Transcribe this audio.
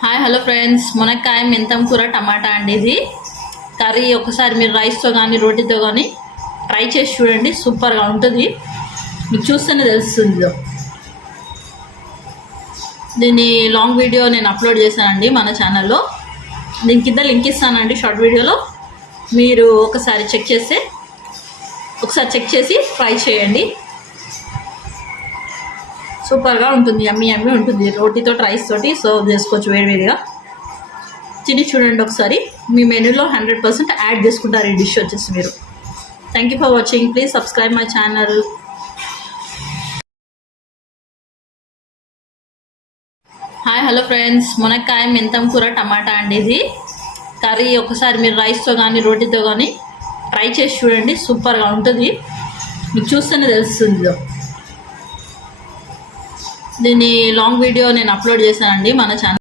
Hi hello friends, మునక్కాయ మెంతం కూర టమాటా అండి. ఇది కర్రీ ఒకసారి మీరు రైస్తో కానీ రోటీతో కానీ ట్రై చేసి చూడండి, సూపర్గా ఉంటుంది. మీకు చూస్తేనే తెలుస్తుంది. దీని లాంగ్ వీడియో నేను అప్లోడ్ చేశానండి మన ఛానల్లో. దీని కింద లింక్ ఇస్తానండి షార్ట్ వీడియోలో. మీరు ఒకసారి చెక్ చేసి ట్రై చేయండి. సూపర్గా ఉంటుంది, యమ్మీ ఉంటుంది. రోటీతో రైస్ తోటి సర్వ్ చేసుకోవచ్చు వేడివేడిగా. తిని చూడండి ఒకసారి. మీ మెనూలో 100% యాడ్ చేసుకుంటారు ఈ డిష్ వచ్చేసి మీరు. Thank you for watching. Please subscribe my channel. Hi hello friends, మునక్కాయ మెంతం కూర టమాటా అండి. ఇది కర్రీ ఒకసారి మీరు రైస్తో కానీ రోటీతో కానీ ట్రై చేసి చూడండి, సూపర్గా ఉంటుంది. మీకు చూస్తేనే తెలుస్తుంది. దీని లాంగ్ వీడియో నేను అప్లోడ్ చేశానండి మన ఛానల్.